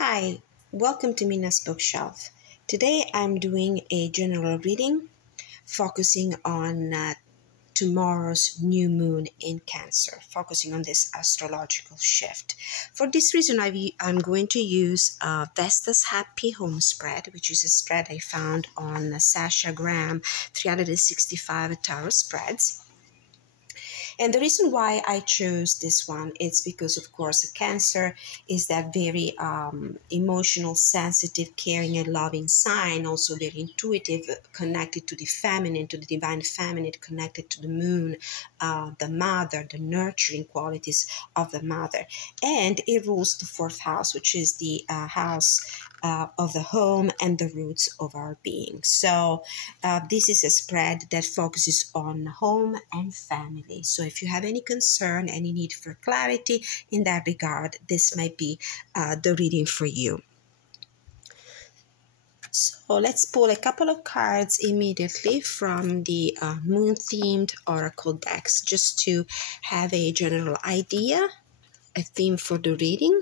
Hi, welcome to Mina's Bookshelf. Today I'm doing a general reading focusing on tomorrow's new moon in Cancer, focusing on this astrological shift. For this reason, I'm going to use Vesta's Happy Home Spread, which is a spread I found on Sasha 365 Tarot Spreads. And the reason why I chose this one is because, of course, Cancer is that very emotional, sensitive, caring, and loving sign, also very intuitive, connected to the feminine, to the divine feminine, connected to the moon, the mother, the nurturing qualities of the mother. And it rules the fourth house, which is the house of the home and the roots of our being. So this is a spread that focuses on home and family. So if you have any concern, any need for clarity in that regard, this might be the reading for you. So let's pull a couple of cards immediately from the moon-themed oracle decks, just to have a general idea, a theme for the reading,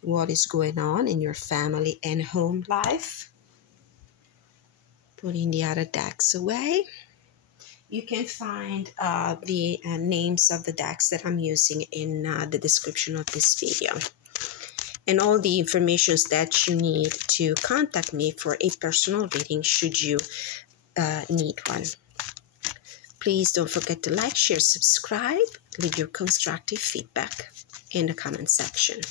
what is going on in your family and home life. Putting the other decks away. You can find the names of the decks that I'm using in the description of this video. And all the information that you need to contact me for a personal reading should you need one. Please don't forget to like, share, subscribe, leave your constructive feedback in the comment section.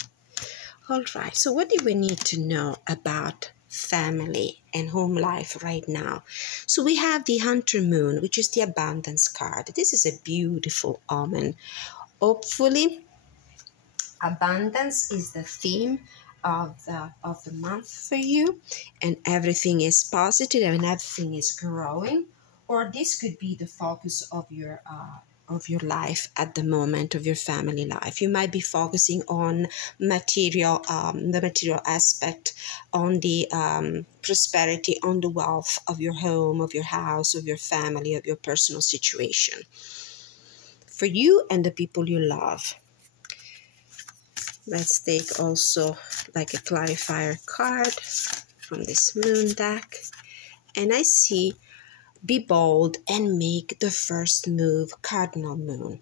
All right, so what do we need to know about family and home life right now? So we have the Hunter Moon, which is the abundance card. This is a beautiful omen. Hopefully, abundance is the theme of the month for you, and everything is positive and everything is growing. Or this could be the focus of your life at the moment, of your family life. You might be focusing on material, the material aspect, on the prosperity, on the wealth of your home, of your house, of your family, of your personal situation, for you and the people you love. Let's take also like a clarifier card from this moon deck. And I see, be bold and make the first move, cardinal moon.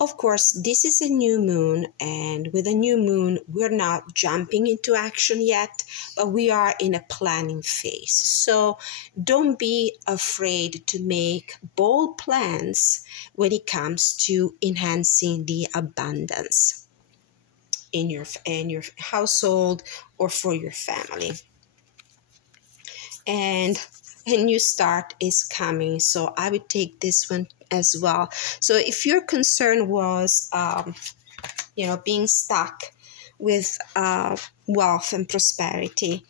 Of course, this is a new moon, and with a new moon, we're not jumping into action yet, but we are in a planning phase. So don't be afraid to make bold plans when it comes to enhancing the abundance in your household or for your family. And a new start is coming, so I would take this one as well. So if your concern was being stuck with wealth and prosperity,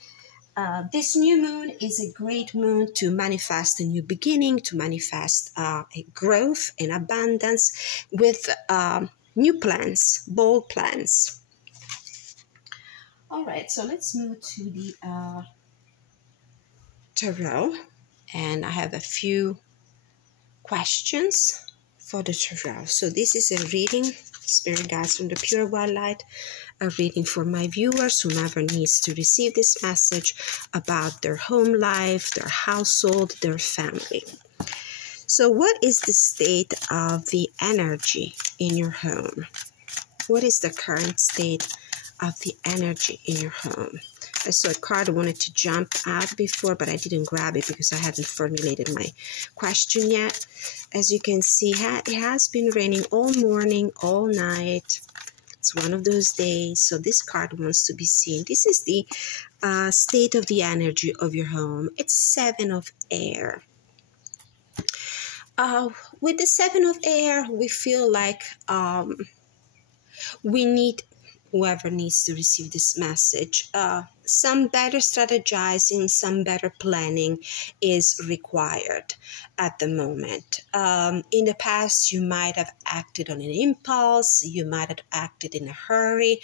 this new moon is a great moon to manifest a new beginning, to manifest a growth and abundance with new plans, bold plans. All right, so let's move to the tarot, and I have a few questions for the tarot. So this is a reading, spirit guides from the pure white light, a reading for my viewers, whomever needs to receive this message about their home life, their household, their family. So what is the state of the energy in your home? What is the current state of the energy in your home? I saw a card I wanted to jump out before, but I didn't grab it because I hadn't formulated my question yet. As you can see, it has been raining all morning, all night. It's one of those days, so this card wants to be seen. This is the state of the energy of your home. It's Seven of Air. With the Seven of Air, we feel like we need, whoever needs to receive this message, some better strategizing, some better planning is required at the moment. In the past, you might have acted on an impulse, you might have acted in a hurry,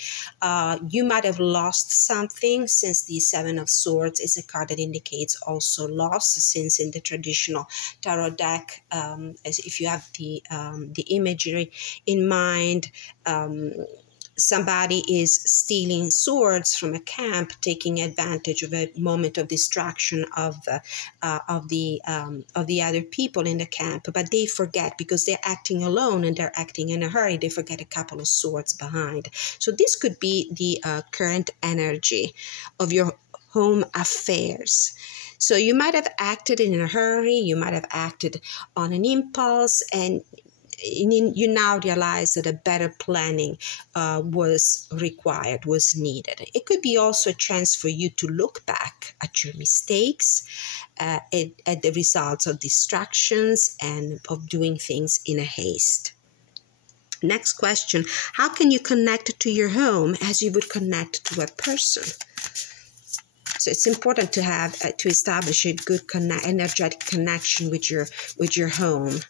you might have lost something, since the Seven of Swords is a card that indicates also loss, since in the traditional tarot deck, as if you have the imagery in mind, somebody is stealing swords from a camp, taking advantage of a moment of distraction of the other people in the camp, but they forget, because they're acting alone and they're acting in a hurry, they forget a couple of swords behind. So this could be the current energy of your home affairs. So you might have acted in a hurry, you might have acted on an impulse, and you now realize that a better planning was required, was needed. It could be also a chance for you to look back at your mistakes, at the results of distractions and of doing things in a haste. Next question, how can you connect to your home as you would connect to a person? So it's important to have to establish a good energetic connection with your home,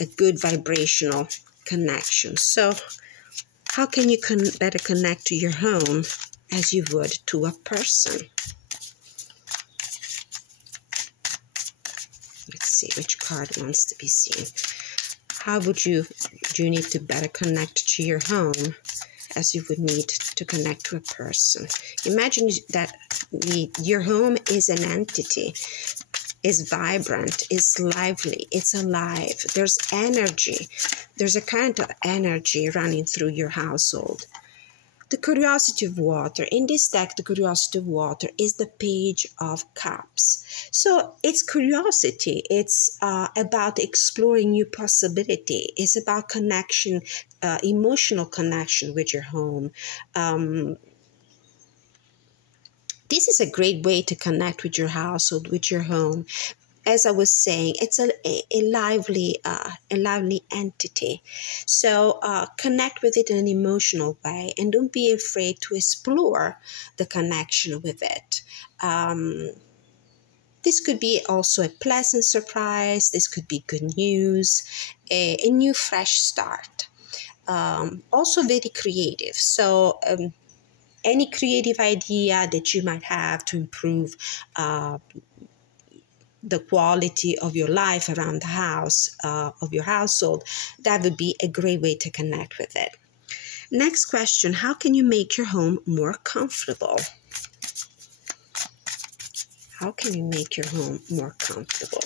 a good vibrational connection. So how can you better connect to your home as you would to a person? Let's see which card wants to be seen. How would do you need to better connect to your home as you would need to connect to a person? Imagine that your home is an entity, is vibrant, is lively, it's alive. There's energy. There's a current of energy running through your household. The Curiosity of Water. In this deck, the Curiosity of Water is the Page of Cups. So it's curiosity. It's about exploring new possibility. It's about connection, emotional connection with your home. This is a great way to connect with your household, with your home. As I was saying, it's a lively entity. So connect with it in an emotional way, and don't be afraid to explore the connection with it. This could be also a pleasant surprise. This could be good news, a new fresh start. Also very creative. So any creative idea that you might have to improve the quality of your life around the house, of your household, that would be a great way to connect with it. Next question, how can you make your home more comfortable? How can you make your home more comfortable?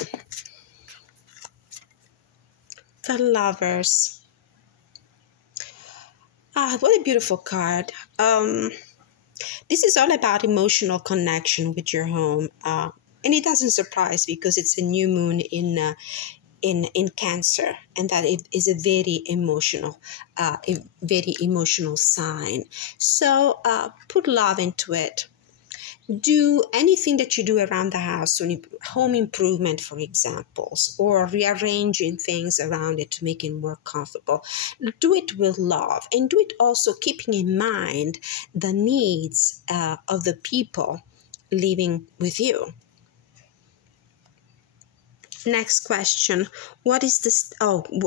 The Lovers. What a beautiful card. This is all about emotional connection with your home. And it doesn't surprise, because it's a new moon in Cancer, and that it is a very emotional sign. So put love into it. Do anything that you do around the house, so home improvement, for examples, or rearranging things around it to make it more comfortable. Do it with love, and do it also keeping in mind the needs of the people living with you. Next question, what is this?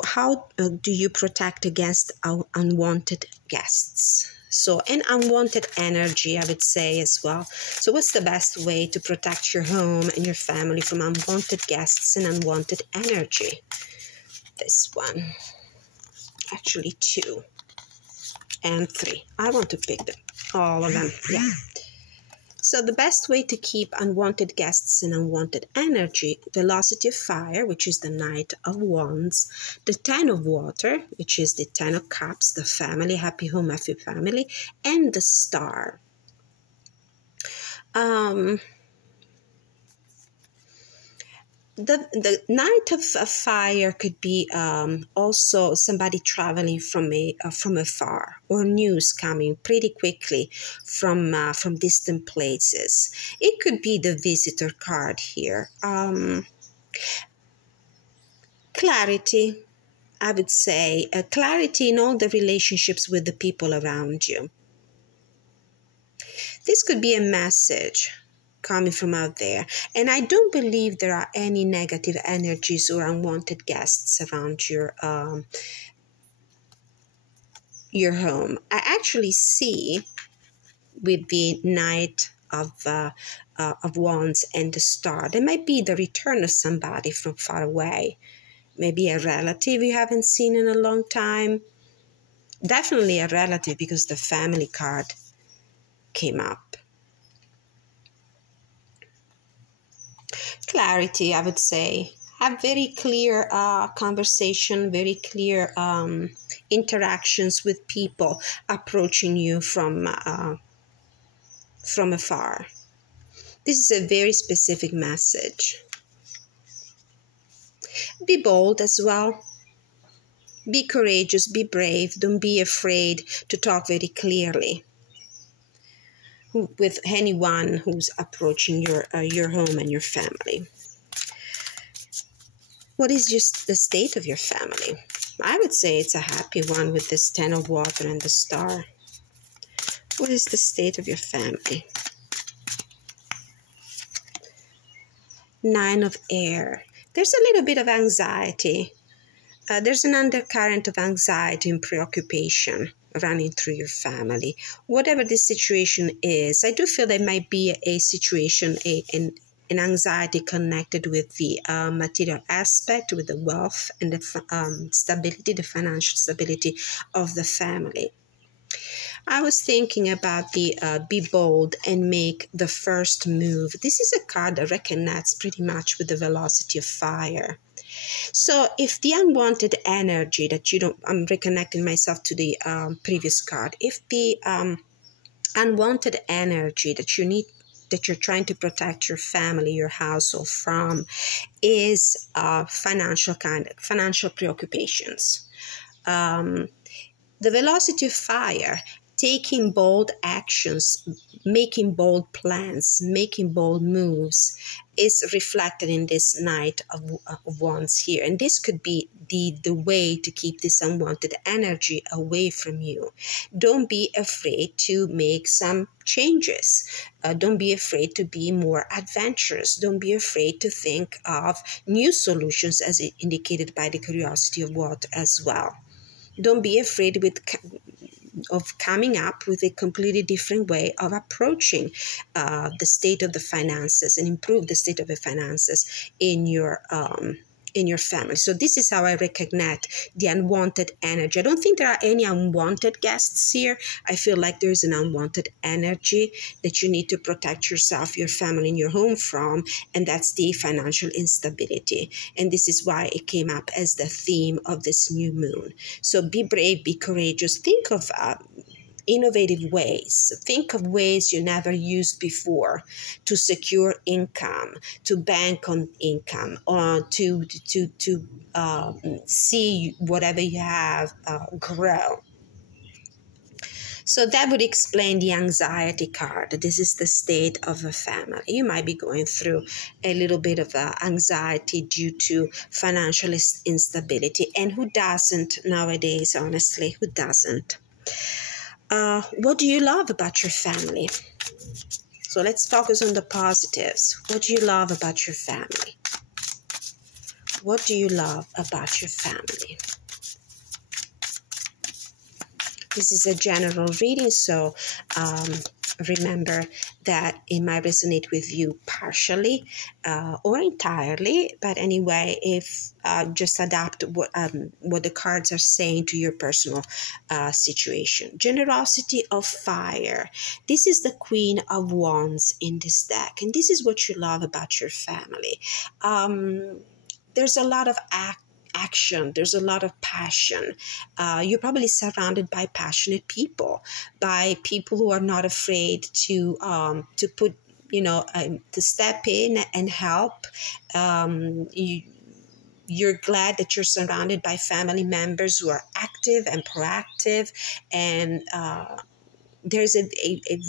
How do you protect against unwanted guests? So, and unwanted energy, I would say as well. So what's the best way to protect your home and your family from unwanted guests and unwanted energy? This one, actually 2 and 3. I want to pick them, all of them, yeah. So the best way to keep unwanted guests and unwanted energy, Velocity of Fire, which is the Knight of Wands, the 10 of Water, which is the 10 of Cups, the family, happy home, happy family, and the Star. The Knight of Fire could be also somebody traveling from afar, or news coming pretty quickly from distant places. It could be the Visitor card here. Clarity, I would say, clarity in all the relationships with the people around you. This could be a message coming from out there, and I don't believe there are any negative energies or unwanted guests around your home. I actually see, with the Knight of Wands and the Star, there might be the return of somebody from far away, maybe a relative you haven't seen in a long time. Definitely a relative, because the family card came up. Clarity, I would say. Have very clear conversation, very clear interactions with people approaching you from afar. This is a very specific message. Be bold as well. Be courageous, be brave. Don't be afraid to talk very clearly with anyone who's approaching your home and your family. What is just the state of your family? I would say it's a happy one with this 10 of water and the star. What is the state of your family? 9 of air. There's a little bit of anxiety. There's an undercurrent of anxiety and preoccupation running through your family. Whatever this situation is, I do feel there might be a situation, an anxiety connected with the material aspect, with the wealth and the stability, the financial stability of the family. I was thinking about the be bold and make the first move. This is a card that reconnects pretty much with the velocity of fire. So if the unwanted energy that you don't, I'm reconnecting myself to the previous card. If the unwanted energy that you need, that you're trying to protect your family, your household from, is financial preoccupations. The velocity of fire, taking bold actions, making bold plans, making bold moves, is reflected in this Knight of Wands here. And this could be the way to keep this unwanted energy away from you. Don't be afraid to make some changes. Don't be afraid to be more adventurous. Don't be afraid to think of new solutions, as indicated by the Curiosity of Water as well. Don't be afraid of coming up with a completely different way of approaching the state of the finances and improve the state of the finances in your family. So this is how I recognize the unwanted energy. I don't think there are any unwanted guests here. I feel like there's an unwanted energy that you need to protect yourself, your family, and your home from, and that's the financial instability. And this is why it came up as the theme of this new moon. So be brave, be courageous. Think of innovative ways. Think of ways you never used before to secure income, to bank on income, or to see whatever you have grow. So that would explain the anxiety card. This is the state of a family. You might be going through a little bit of anxiety due to financial instability. And who doesn't nowadays, honestly? Who doesn't? What do you love about your family? So let's focus on the positives. What do you love about your family? What do you love about your family? This is a general reading, so remember that it might resonate with you partially or entirely. But anyway, if just adapt what the cards are saying to your personal situation. Generosity of fire. This is the Queen of Wands in this deck, and this is what you love about your family. There's a lot of action. There's a lot of passion. You're probably surrounded by passionate people, by people who are not afraid to put, to step in and help. You're glad that you're surrounded by family members who are active and proactive, and there's a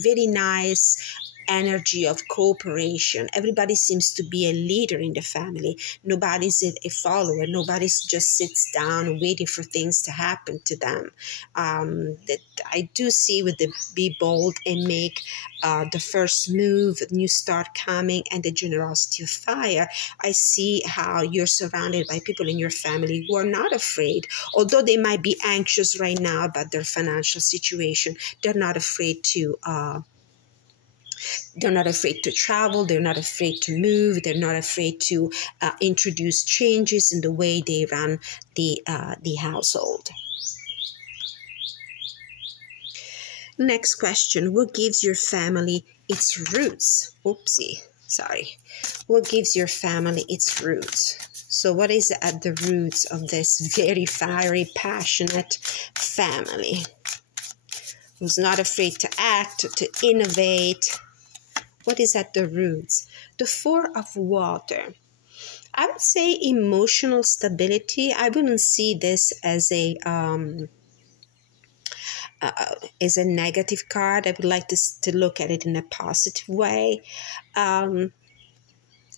very nice energy of cooperation. Everybody seems to be a leader in the family. Nobody's a follower. Nobody just sits down waiting for things to happen to them. That I do see with the be bold and make the first move, new start coming, and the generosity of fire. I see how you're surrounded by people in your family who are not afraid, although they might be anxious right now about their financial situation. They're not afraid to travel. They're not afraid to move. They're not afraid to introduce changes in the way they run the household. Next question. What gives your family its roots? Oopsie. Sorry. What gives your family its roots? So what is at the roots of this very fiery, passionate family who's not afraid to act, to innovate? What is at the roots? The Four of Water. I would say emotional stability. I wouldn't see this as a negative card. I would like to look at it in a positive way.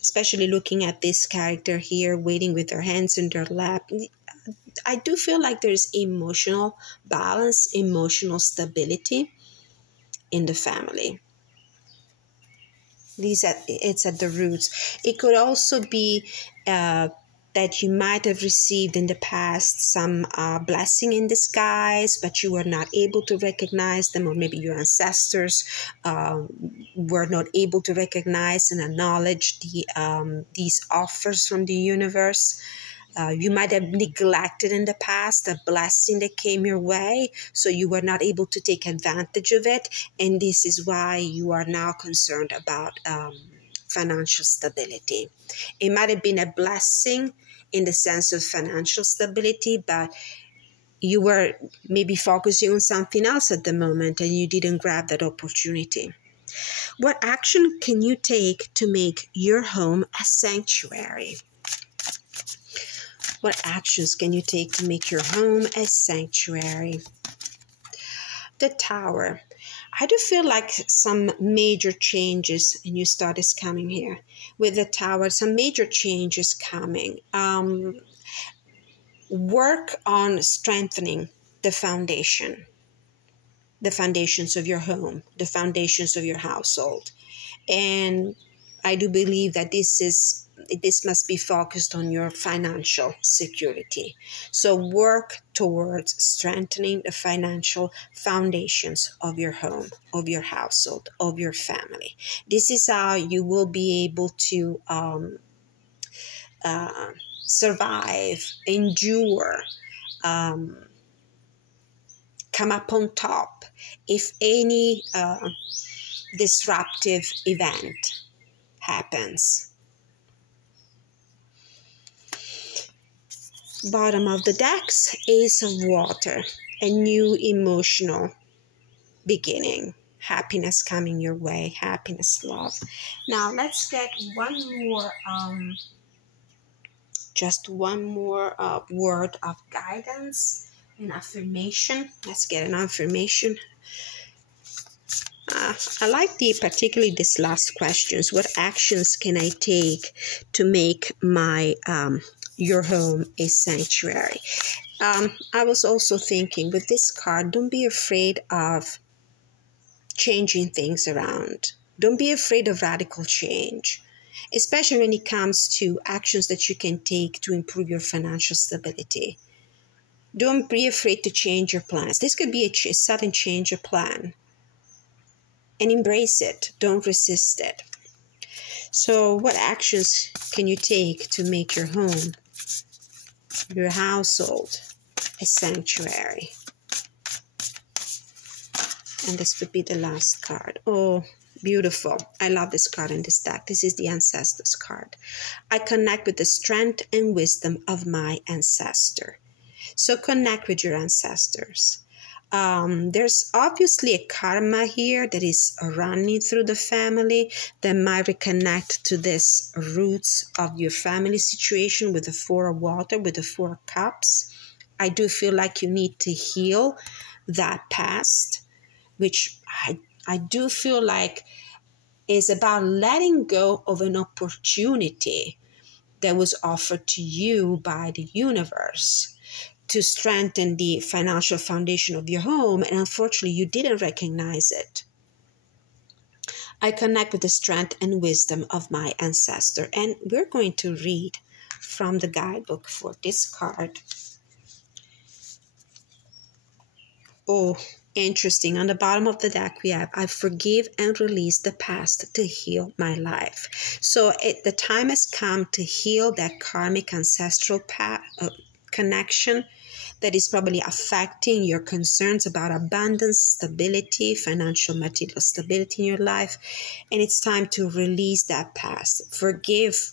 Especially looking at this character here, waiting with their hands in their lap. I do feel like there's emotional balance, emotional stability in the family. It's at the roots. It could also be that you might have received in the past some blessing in disguise, but you were not able to recognize them, or maybe your ancestors were not able to recognize and acknowledge these offers from the universe. You might have neglected in the past a blessing that came your way, so you were not able to take advantage of it, and this is why you are now concerned about financial stability. It might have been a blessing in the sense of financial stability, but you were maybe focusing on something else at the moment and you didn't grab that opportunity. What action can you take to make your home a sanctuary? What actions can you take to make your home a sanctuary? The Tower. I do feel like some major changes, and new start is coming here. With the Tower, some major changes coming. Work on strengthening the foundation. The foundations of your home, the foundations of your household. And I do believe that this must be focused on your financial security. So work towards strengthening the financial foundations of your home, of your household, of your family. This is how you will be able to survive, endure, come up on top if any disruptive event happens. Bottom of the decks, Ace of Water, a new emotional beginning, happiness coming your way, happiness, love. Now let's get one more word of guidance, an affirmation. Let's get an affirmation. I like particularly this last questions. What actions can I take to make my your home a sanctuary? I was also thinking with this card, don't be afraid of changing things around. Don't be afraid of radical change, especially when it comes to actions that you can take to improve your financial stability. Don't be afraid to change your plans. This could be a sudden change of plan. And embrace it. Don't resist it. So what actions can you take to make your home, your household, a sanctuary? And this would be the last card. Oh, beautiful. I love this card in this deck. This is the Ancestors card. I connect with the strength and wisdom of my ancestor. So connect with your ancestors. There's obviously a karma here that is running through the family that might reconnect to this roots of your family situation with the Four of Water, with the Four of Cups. I do feel like you need to heal that past, which I do feel like is about letting go of an opportunity that was offered to you by the universe to strengthen the financial foundation of your home, and unfortunately you didn't recognize it. I connect with the strength and wisdom of my ancestor, and we're going to read from the guidebook for this card. Oh, interesting. On the bottom of the deck we have, I forgive and release the past to heal my life. So the time has come to heal that karmic ancestral connection that is probably affecting your concerns about abundance, stability, financial, material stability in your life. And it's time to release that past. Forgive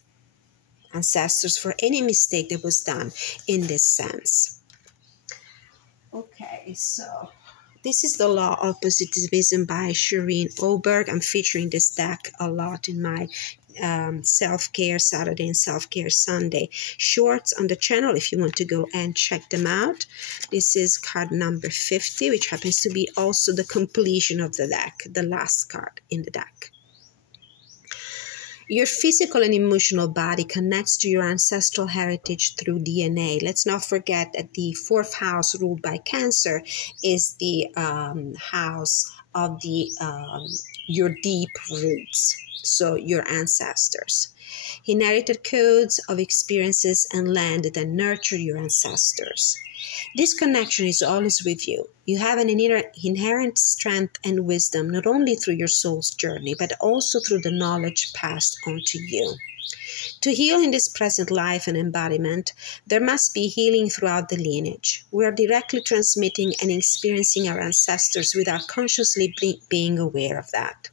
ancestors for any mistake that was done in this sense. Okay, so this is the Law of Positivism by Shireen Oberg. I'm featuring this deck a lot in my Self-Care Saturday and Self-Care Sunday shorts on the channel if you want to go and check them out. This is card number 50, which happens to be also the completion of the deck, the last card in the deck. Your physical and emotional body connects to your ancestral heritage through DNA. Let's not forget that the 4th house, ruled by Cancer, is the house of the your deep roots, so your ancestors. Inherited codes of experiences and land that nurture your ancestors. This connection is always with you. You have an inherent strength and wisdom, not only through your soul's journey, but also through the knowledge passed on to you. To heal in this present life and embodiment, there must be healing throughout the lineage. We are directly transmitting and experiencing our ancestors without consciously being aware of that.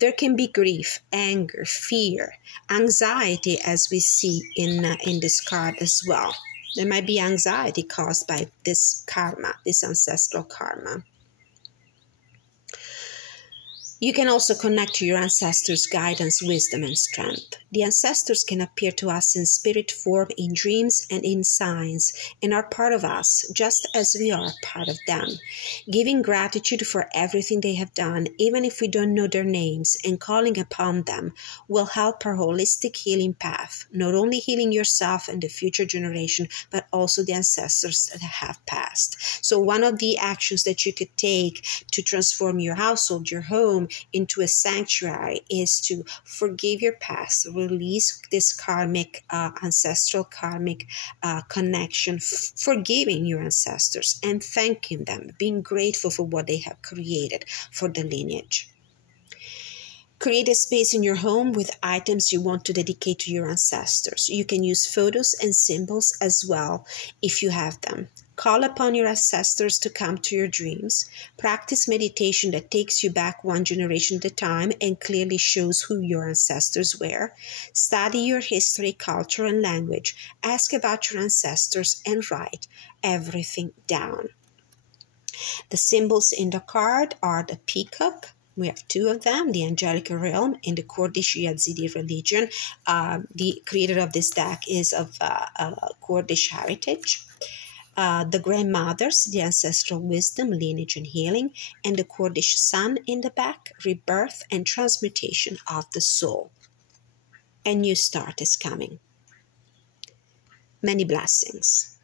There can be grief, anger, fear, anxiety, as we see in this card as well. There might be anxiety caused by this karma, this ancestral karma. You can also connect to your ancestors' guidance, wisdom, and strength. The ancestors can appear to us in spirit form, in dreams, and in signs, and are part of us, just as we are part of them. Giving gratitude for everything they have done, even if we don't know their names, and calling upon them will help our holistic healing path, not only healing yourself and the future generation, but also the ancestors that have passed. So one of the actions that you could take to transform your household, your home, into a sanctuary is to forgive your past, release this karmic, ancestral karmic connection, forgiving your ancestors and thanking them, being grateful for what they have created for the lineage. Create a space in your home with items you want to dedicate to your ancestors. You can use photos and symbols as well if you have them. Call upon your ancestors to come to your dreams. Practice meditation that takes you back one generation at a time and clearly shows who your ancestors were. Study your history, culture, and language. Ask about your ancestors and write everything down. The symbols in the card are the peacock. We have 2 of them, the angelic realm and the Kurdish Yazidi religion. The creator of this deck is of Kurdish heritage. The grandmothers, the ancestral wisdom, lineage, and healing, and the Kurdish sun in the back, rebirth and transmutation of the soul. A new start is coming. Many blessings.